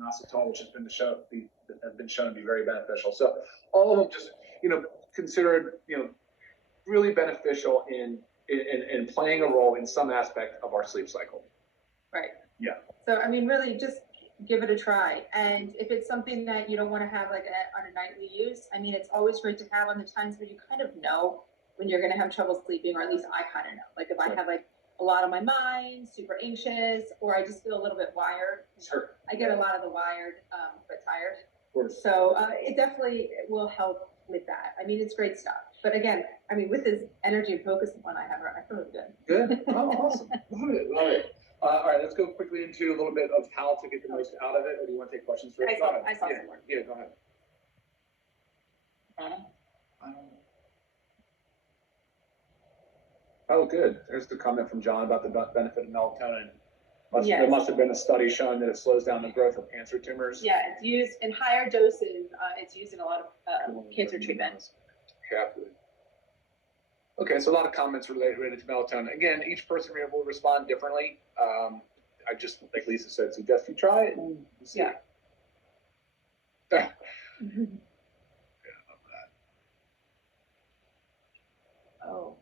inositol, which have been shown to be very beneficial. So all of them just, considered, really beneficial in playing a role in some aspect of our sleep cycle. Right. Yeah. So, I mean, really just give it a try. And if it's something that you don't want to have like on a nightly use, I mean, it's always great to have on the times where you kind of know when you're going to have trouble sleeping, or at least I kind of know. Like if I have like a lot on my mind, super anxious, or I just feel a little bit wired. Sure. I get a lot of the wired, but tired. Of course. So it definitely will help with that. I mean, it's great stuff. But again, I mean, with this energy and focus one I have, I feel really good. Good. Oh, awesome. Love it. Love it. All right, let's go quickly into a little bit of how to get the most out of it. Or do you want to take questions first? I saw some more. Yeah, go ahead. Oh, good. There's the comment from John about the benefit of melatonin. There must have been a study showing that it slows down the growth of cancer tumors. Yeah, it's used in higher doses. It's used in a lot of cancer treatments. Okay, so a lot of comments related to melatonin. Again, each person will respond differently. I just, like Lisa said, suggest you try it and see. Yeah. Oh.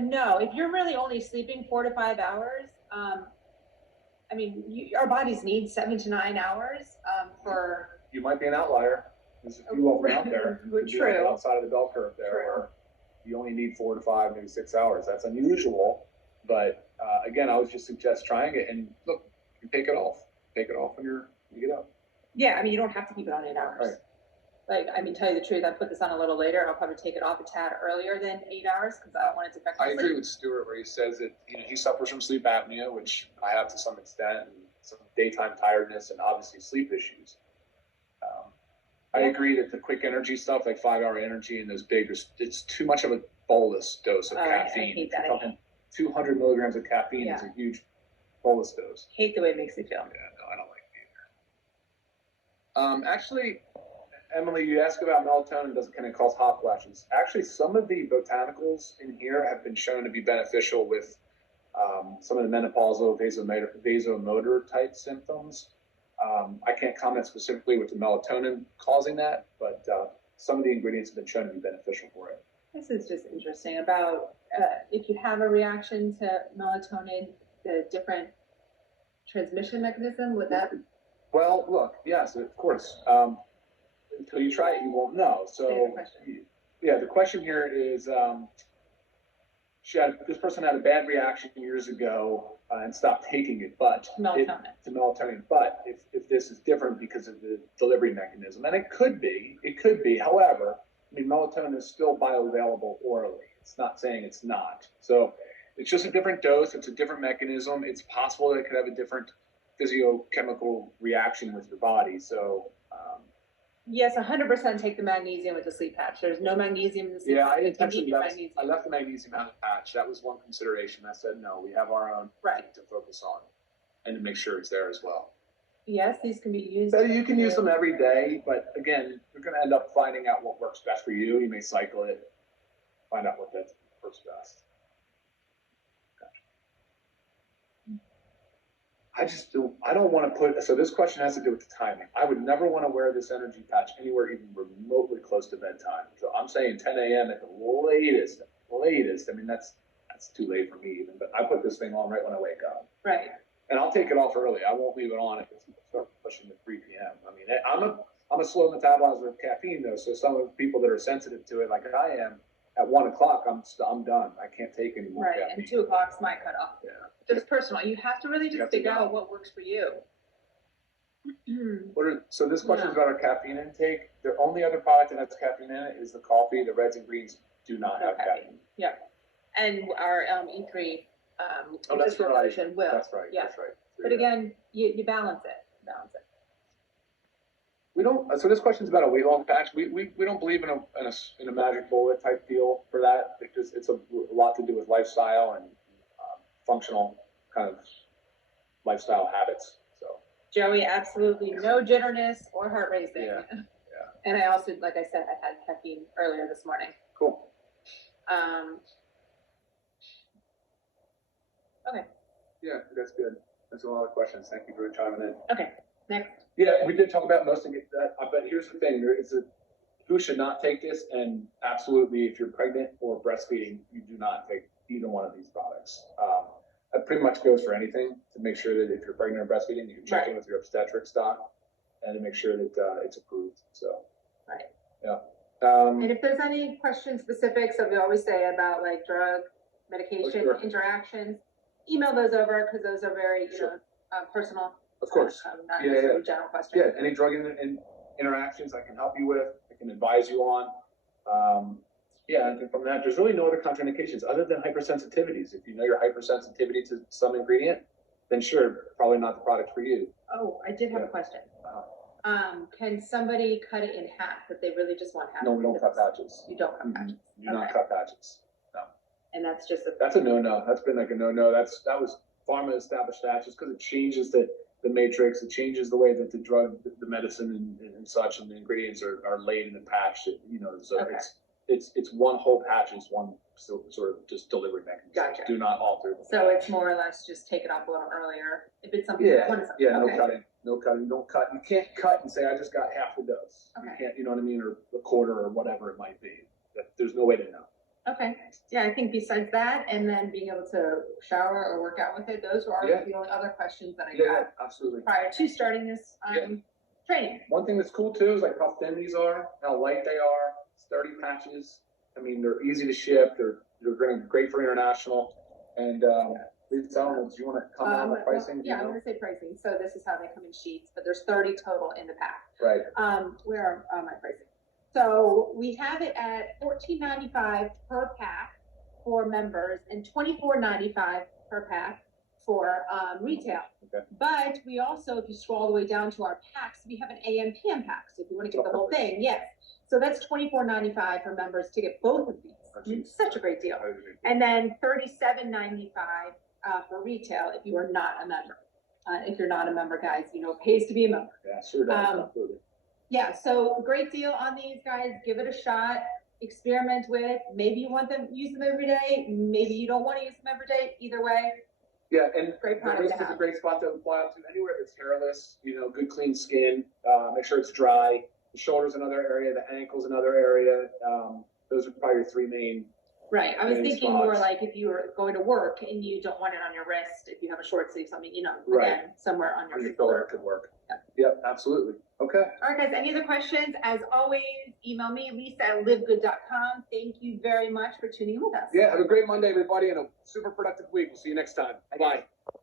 No, if you're really only sleeping 4 to 5 hours, I mean, our bodies need 7 to 9 hours for. You might be an outlier. There's a few of them out there. True. Outside of the bell curve there, where you only need 4 to 5, maybe 6 hours. That's unusual, but again, I would just suggest trying it. And look, you take it off. Take it off when you get up. Yeah, I mean, you don't have to keep it on 8 hours. Right. Like, I mean, tell you the truth, I put this on a little later. I'll probably take it off a tad earlier than 8 hours because I don't want it to affect my sleep. I agree with Stuart where he says that he suffers from sleep apnea, which I have to some extent, and some daytime tiredness, and obviously sleep issues. I agree that the quick energy stuff, like 5-hour energy and those big, it's too much of a bolus dose of caffeine. I hate that. 200 milligrams of caffeine is a huge bolus dose. Hate the way it makes me feel. Yeah, no, I don't like it either. Actually, Emily, you asked about melatonin, can it cause hot flashes? Actually, some of the botanicals in here have been shown to be beneficial with some of the menopausal vasomotor type symptoms. I can't comment specifically with the melatonin causing that, but some of the ingredients have been shown to be beneficial for it. This is just interesting about if you have a reaction to melatonin, the different transmission mechanism, would that? Well, look, yes, of course. Until you try it, you won't know. So, yeah, the question here is, this person had a bad reaction years ago and stopped taking it, but melatonin. But if this is different because of the delivery mechanism, and it could be. However, I mean, melatonin is still bioavailable orally. It's not saying it's not. So it's just a different dose. It's a different mechanism. It's possible that it could have a different physiochemical reaction with your body. So. Yes, 100% take the magnesium with the sleep patch. There's no magnesium in the sleep patch. I intentionally left the magnesium out of the patch. That was one consideration. I said, no, we have our own to focus on and to make sure it's there as well. Yes, these can be used. So you can use them every day, but again, you're going to end up finding out what works best for you. You may cycle it, find out what works best. I don't want to put, so this question has to do with the timing. I would never want to wear this energy patch anywhere even remotely close to bedtime. So I'm saying 10 a.m. at the latest. I mean, that's too late for me even, but I put this thing on right when I wake up. Right. And I'll take it off early. I won't leave it on if it starts pushing to 3 p.m. I mean, I'm a slow metabolizer of caffeine though. So some of the people that are sensitive to it, like I am, at 1 o'clock, I'm done. I can't take any more caffeine. And 2 o'clock's my cutoff. Yeah. Just personal. You have to really just figure out what works for you. So this question is about our caffeine intake. The only other product that has caffeine in it is the coffee. The reds and greens do not have caffeine. Yeah. And our E3 that's right. version will. That's right. Yeah. That's right. But again, you balance it. We don't. So this question is about a weight loss patch. We don't believe in a magic bullet type deal for that because it's a lot to do with lifestyle and functional kind of lifestyle habits. So Joey, absolutely no jitterness or heart racing. Yeah. And I also, like I said, I had caffeine earlier this morning. Cool. Okay. Yeah, that's good. There's a lot of questions. Thank you for chiming in. Okay, next. Yeah, we did talk about most of that, but here's the thing: who should not take this, and absolutely, if you're pregnant or breastfeeding, you do not take either one of these products. That pretty much goes for anything, to make sure that if you're pregnant or breastfeeding, you can check in with your obstetric doc and to make sure that it's approved. So, right. Yeah. And if there's any questions specifics that we always say about like drug, medication, interactions, email those over, because those are very, personal. Of course. Not necessarily general questions. Yeah, any drug interactions I can help you with, I can advise you on. Yeah, and from that, there's really no other contraindications other than hypersensitivities. If you know your hypersensitivity to some ingredient, then sure, probably not the product for you. Oh, I did have a question. Can somebody cut it in half if they really just want half? No, we don't cut patches. You don't cut patches? You do not cut patches. No. And that's just that's a no-no. That's been like a no-no. That was pharma established that just because it changes the matrix. It changes the way that the drug, the medicine and such, and the ingredients are laid in a patch. So it's one whole patch, is one sort of just delivery mechanism. Gotcha. Do not alter. So it's more or less just take it off a little earlier if it's something. No cutting. No cutting. You don't cut. You can't cut and say I just got half the dose. Okay. You can't. You know what I mean, or a quarter or whatever it might be. There's no way to know. Okay. Yeah, I think besides that, and then being able to shower or work out with it, those are the only other questions that I got. Absolutely. Prior to starting this training. One thing that's cool too is like how thin these are, how light they are, sturdy patches. I mean, they're easy to ship. They're great for international. And please tell them, do you want to comment on the pricing? I'm going to say pricing. So this is how they come in sheets, but there's 30 total in the pack. Right. Where are my pricing? So we have it at $14.95 per pack for members and $24.95 per pack for retail. Okay. But we also, if you scroll all the way down to our packs, we have an AM PM pack. So if you want to get the whole thing, yes. So that's $24.95 for members to get both of these. It's such a great deal. And then $37.95 for retail if you are not a member. If you're not a member, guys, it pays to be a member. Yeah, sure does. Absolutely. Yeah, so great deal on these, guys. Give it a shot. Experiment with. Maybe you want them, use them every day. Maybe you don't want to use them every day. Either way. Yeah, and great product to have. It's a great spot to apply it to anywhere that's hairless. Good clean skin. Make sure it's dry. The shoulder's another area. The ankle's another area. Those are probably your three main. Right. I was thinking spots. More like if you were going to work and you don't want it on your wrist, if you have a short sleeve, something, again, somewhere on your shoulder could work. Yep, absolutely. Okay. All right, guys. Any other questions? As always, email me, Lisa@livegood.com. Thank you very much for tuning in with us. Yeah, have a great Monday, everybody, and a super productive week. We'll see you next time. Bye-bye.